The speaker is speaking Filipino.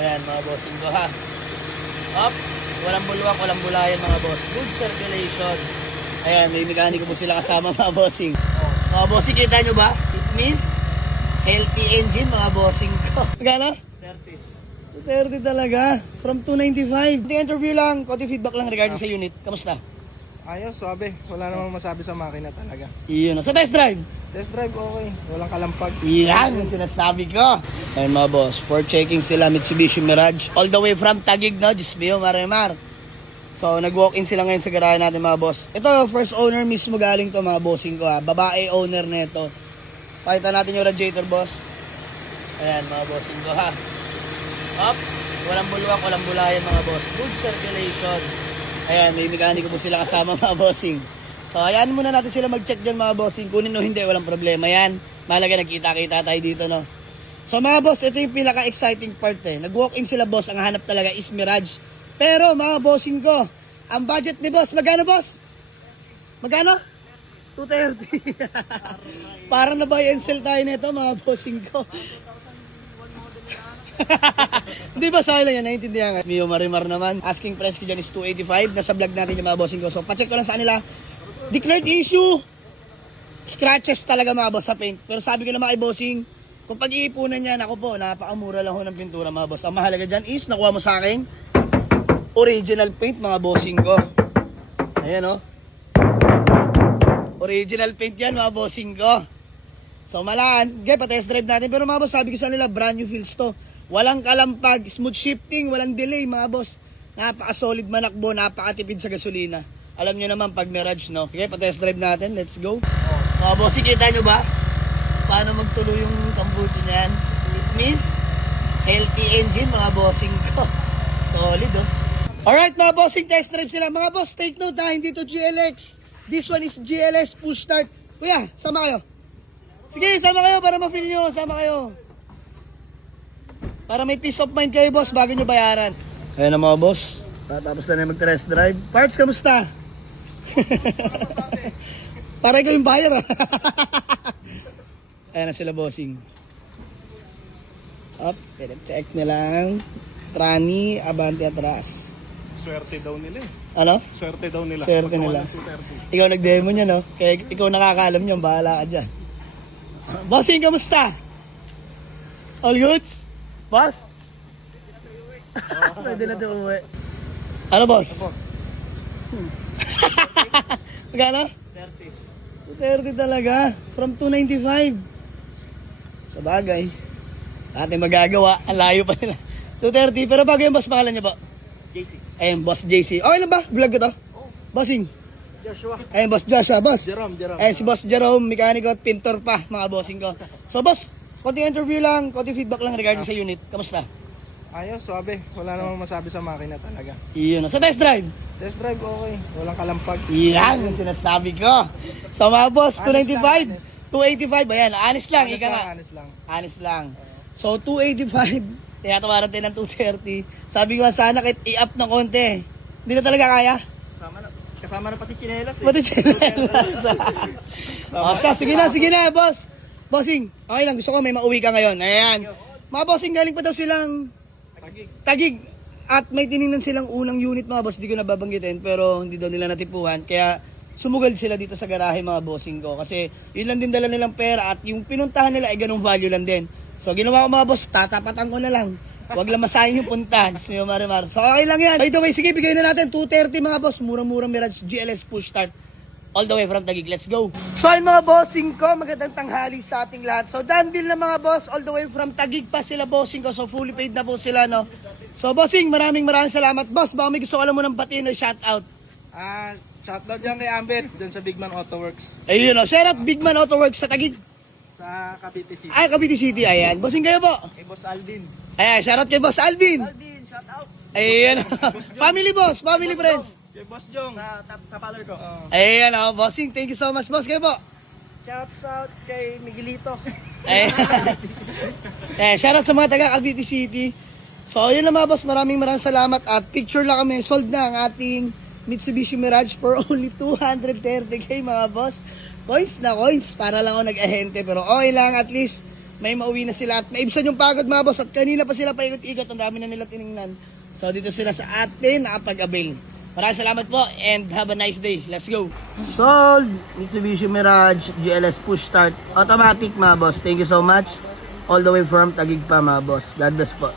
Ayan mga bossing ko ha. Up. Walang bulwak, walang bulayan mga boss. Good circulation. Ayan, may mekaniko po sila kasama mga bossing. Mga bossing, kita nyo ba? It means healthy engine mga bossing ko. Magkano? 30. 30 talaga. From 295. The interview lang, konti feedback lang regarding sa unit. Kamusta? Ayos, suabe. Wala namang masabi sa makina talaga. Iyon. Sa test drive? Test drive okay. Walang kalampag. Yan yung sinasabi ko. Ayun mga boss, for checking sila Mitsubishi Mirage. All the way from Taguig, no? Diyos mio, Marimar. So, nag-walk-in sila ngayon sa garahe natin mga boss. Ito, first owner mismo galing to mga bossing ko ha. Babae owner nito. Pakita natin yung radiator boss. Ayan mga bossing ko ha. Up. Walang bulwak, walang bulayan mga boss. Good circulation. Ayan, may mekaniko po sila kasama mga bossing. So, ayan muna natin sila mag-check dyan mga bossing. Kunin o hindi, walang problema yan. Malaga nagkita-kita tayo dito, no? So, mga boss, ito yung pinaka-exciting part eh. Nag-walk-in sila boss, ang hanap talaga is Mirage. Pero, mga bossing ko, ang budget ni boss, magkano boss? Magkano? 230. Parang na-buy and sell tayo nito, mga bossing ko. Hindi ba sa lang yan, naiintindihan nga. Mio Marimar naman. Asking price ko dyan is 285. Nasa vlog natin yung mga bossing ko. So, pacheck ko lang sa kanila. Declared issue. Scratches talaga mga boss sa paint. Pero sabi ko na mga bossing, kung pag-iipunan yan, ako po, napakamura lang ho ng pintura mga boss. Ang mahalaga dyan is, nakuha mo sa akin, original paint mga bossing ko. Ayan o. Original paint yan mga bossing ko. So, malaan. Okay, pa-test drive natin. Pero mga boss, sabi ko sa nila, brand new feels to. Walang kalampag, smooth shifting, walang delay mga boss. Napaka-solid manakbo, napakatipid sa gasolina. Alam nyo naman pag Mirage, no? Sige, pa-test drive natin. Let's go. Mga boss, kita nyo ba? Paano magtuloy yung kambuto niyan? It means healthy engine mga bossing ko. Solid, oh. Alright mga bossing, test drive sila. Mga boss, take note ha, hindi to GLX. This one is GLS push start. Kuya, sama kayo. Sige, sama kayo para ma-feel nyo. Sama kayo. Para may peace of mind kayo, boss, bago nyo bayaran. Ayan na mga boss. Tapos na mag test drive. Parts, kamusta? Para ikaw yung buyer, ha? Ayan na sila, bossing. Up, check nila lang. Trani, abante atras. Swerte daw nila eh. Ano? Swerte daw nila. Swerte nila. Ikaw nag-demo niya, no? Kaya ikaw nakakaalam niyo, bahala ka dyan. Bossing, kamusta? All goods? Boss? Pwede na ito umuwi. Ano, boss? Boss. Magkano? 30 talaga. From 295. Sa bagay. Ating magagawa. Ang layo pa nila. 230. Pero bago yung boss, pangalan niya ba? JC. Ayun, boss JC. Okay lang ba? Vlog ko to? Bossing. Joshua. Ayun, boss Joshua. Boss. Jerome. Ayun, si boss Jerome. Mekaniko at pintor pa. Mga bossing ko. So, boss. Konting interview lang. Konting feedback lang regarding sa unit. Kamusta? Ayos, suabe. Wala namang masabi sa makina talaga. Iyon. Sa test drive? Test drive okay. Walang kalampag. Yan yung sinasabi ko. So mga boss, 295, 285, ayan, honest lang, ika nga. Honest lang. So 285, tinatawaran tayo ng 230. Sabi ko sana kahit i-up ng konti. Hindi na talaga kaya. Kasama na pati chinelas eh. Pati chinelas. Sige na, boss. Bossing, okay lang, gusto ko may mauwi ka ngayon. Ayan. Mga bossing, galing pa daw silang Taguig. At may tinignan silang unang unit mga boss, di ko nababanggitin, pero hindi daw nila natipuhan. Kaya sumugal sila dito sa garahe mga bossing ko. Kasi yun lang din dala nilang pera at yung pinuntahan nila ay ganung value lang din. So ginawa ko mga boss, tatapatan ko na lang. Huwag lang masahin yung puntahan. So okay lang yan. By the way, sige, bigay na natin 230 mga boss. Murang-murang Mirage GLS push start. All the way from Taguig. Let's go. So ayun mga bossing ko, magandang tanghali sa ating lahat. So done deal na mga boss, all the way from Taguig pa sila bossing ko. So fully paid na po sila, no. So bossing, maraming salamat. Boss, baka may gusto ka lang mo ng batiin o shout out. Shoutout dyan kay Amber, dyan sa Big Man Auto Works. Ayun, no. Shout out Big Man Auto Works sa Taguig. Sa Cavite City. Ay, Cavite City, ayan. Bossing kayo po. Kay Boss Alvin. Ayan, shout out kay Boss Alvin. Shout out. Ayan. Family boss, family friends. Kay Boss Jong. Sa father ko. Ayan, oh, bossing. Thank you so much, boss. Kayo po. Shouts out kay Miguelito. Shout out sa mga taga Cavite City. So, yun na mga boss. Maraming salamat. At picture lang kami. Sold na ang ating Mitsubishi Mirage for only 230k mga boss. Coins na coins. Para lang ako nag-ahente. Pero okay lang. At least, may mauwi na sila at maibsan yung pagod mga boss. At kanina pa sila paikot-ikot, ang dami na nila tiningnan. So dito sila sa atin nakapag-avail. Maraming salamat po and have a nice day. Let's go. Sold! Mitsubishi Mirage GLS push start automatic mga boss. Thank you so much. All the way from Taguig pa mga boss. God bless po.